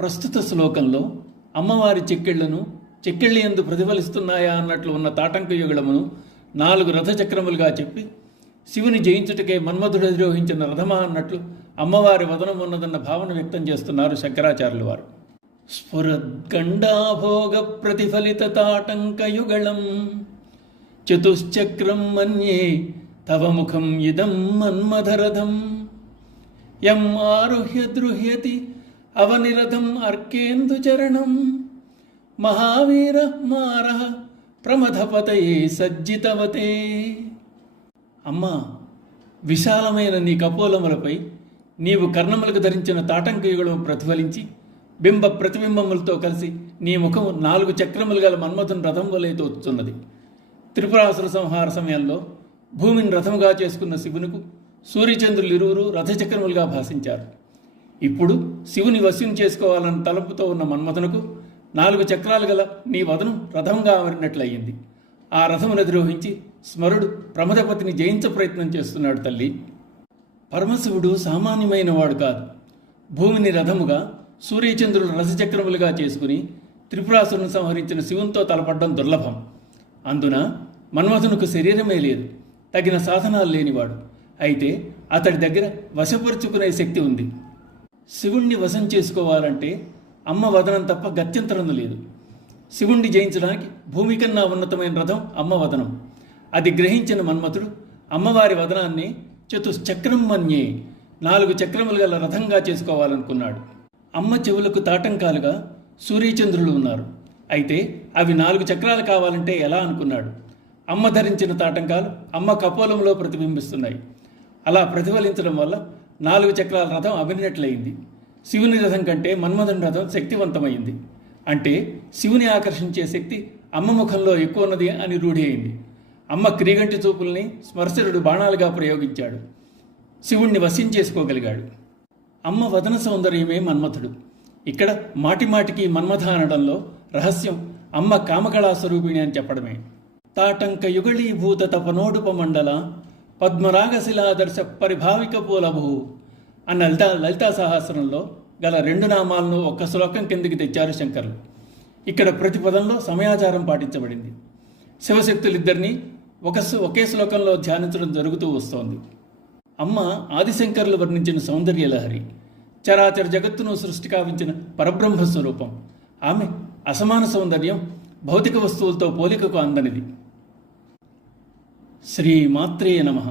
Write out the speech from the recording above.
ప్రస్తుత శ్లోకంలో అమ్మవారి చెక్కిళ్ళ యందు ప్రతిఫలిస్తున్నాయా అన్నట్లు ఉన్న తాటంక యుగళమును 4 రథచక్రములుగా చెప్పి శివుని జయించుటకే మన్మధుడు అధిరోహించిన రథమా అన్నట్లు అమ్మవారి వదనం ఉన్నదన్న భావన వ్యక్తం చేస్తున్నారు శంకరాచార్యుల వారు. స్ఫురద్గండాభోగ ప్రతిఫలిత తాటంకయుగళం చతుశ్చక్రం మన్యే తవ ముఖం ఇదం మన్మథరథం యం ఆరుహ్య ద్రుహ్యతి అవనిరథం అర్కేందుచరణం మహావీర మార ప్రమథపతయే సజ్జితవతే. అమ్మా, విశాలమైన నీ కపోలములపై నీవు కర్ణములకు ధరించిన తాటంకయుగళం ప్రతిఫలించి బింబ ప్రతిబింబములతో కలిసి నీ ముఖం 4 చక్రములు గల మన్మథుని రథం వలె తోచుతున్నది. త్రిపురాసుర సంహార సమయంలో భూమిని రథముగా చేసుకున్న శివునికు సూర్యచంద్రులు ఇరువురు రథచక్రములుగా భాషించారు. ఇప్పుడు శివుని వశ్యం చేసుకోవాలన్న తలంపుతో ఉన్న మన్మథునకు 4 చక్రాలు గల నీ వదనం రథంగా అమరినట్లయింది. ఆ రథమును అధిరోహించి స్మరుడు ప్రమదపతిని జయించ ప్రయత్నం చేస్తున్నాడు తల్లి. పరమశివుడు సామాన్యమైన వాడు కాదు. భూమిని రథముగా సూర్యచంద్రులు రథచక్రములుగా చేసుకుని త్రిపురాసురుని సంహరించిన శివునితో తలపడ్డం దుర్లభం. అందున మన్మథునకు శరీరమే లేదు, తగిన సాధనాలు లేనివాడు. అయితే అతడి దగ్గర వశపరుచుకునే శక్తి ఉంది. శివుణ్ణి వశం చేసుకోవాలంటే అమ్మ వదనం తప్ప గత్యంతరం లేదు. శివుణ్ణి జయించడానికి భూమి కన్నా ఉన్నతమైన రథం అమ్మ వదనం. అది గ్రహించిన మన్మథుడు అమ్మవారి వదనాన్ని చతుశ్చక్రం మన్యే 4 చక్రములు గల రథంగా చేసుకోవాలనుకున్నాడు. అమ్మ చెవులకు తాటంకాలుగా సూర్యచంద్రులు ఉన్నారు. అయితే అవి 4 చక్రాలు కావాలంటే ఎలా అనుకున్నాడు. అమ్మ ధరించిన తాటంకాలు అమ్మ కపోలంలో ప్రతిబింబిస్తున్నాయి. అలా ప్రతిఫలించడం వల్ల 4 చక్రాల రథం అభినట్లయింది. శివుని రథం కంటే మన్మథుని రథం శక్తివంతమైంది. అంటే శివుని ఆకర్షించే శక్తి అమ్మ ముఖంలో ఎక్కువ ఉన్నది అని రూఢి అయింది. అమ్మ క్రీగంటి చూపుల్ని స్మర్శరుడు బాణాలుగా ప్రయోగించాడు. శివుణ్ణి వశం చేసుకోగలిగాడు. అమ్మ వదన సౌందర్యమే మన్మథుడు. ఇక్కడ మాటిమాటికి మన్మథ అనడంలో రహస్యం అమ్మ కామకళా స్వరూపిణి అని చెప్పడమే. తాటంక యుగళీభూత తపనోడుపమండల పద్మరాగశిలాదర్శ పరిభావిక పూలభూ అన్న లలితా సహస్రంలో గల 2 నామాలను ఒక్క శ్లోకం కిందికి తెచ్చారు శంకరులు. ఇక్కడ ప్రతి పదంలో సమయాచారం పాటించబడింది. శివశక్తులిద్దరినీ ఒకే శ్లోకంలో ధ్యానించడం జరుగుతూ వస్తోంది. అమ్మ ఆదిశంకరులు వర్ణించిన సౌందర్యలహరి, చరాచర జగత్తును సృష్టి కావించిన పరబ్రహ్మ స్వరూపం. ఆమె అసమాన సౌందర్యం భౌతిక వస్తువులతో పోలికకు అందనిది. శ్రీమాత్రే నమః.